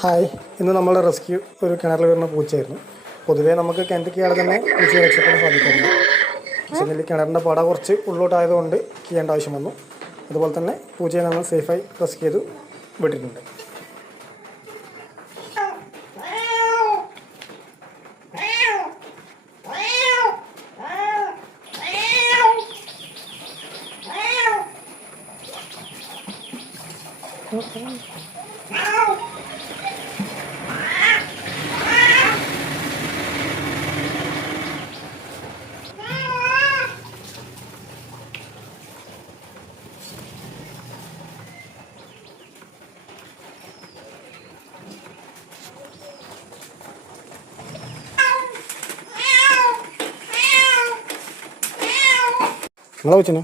Hi, ഇന്ന് നമ്മൾ rescue ഒരു കിണറിൽ വരുന്ന പൂച്ചയായിരുന്നു. പൊതുവേ നമുക്ക് കിണറ്റ് കീഴെ തന്നെ പൂച്ചയെ രക്ഷപ്പെടാൻ സാധിക്കാറില്ല. പക്ഷേ ഇതിൽ കിണറിൻ്റെ പട കുറച്ച് ഉള്ളോട്ടായതുകൊണ്ട് ചെയ്യേണ്ട ആവശ്യം വന്നു. അതുപോലെ തന്നെ പൂച്ചയെ നമ്മൾ സേഫായി റെസ്ക്യൂ ചെയ്ത് വിട്ടിട്ടുണ്ട്. നിങ്ങളെ വെച്ചിനോ?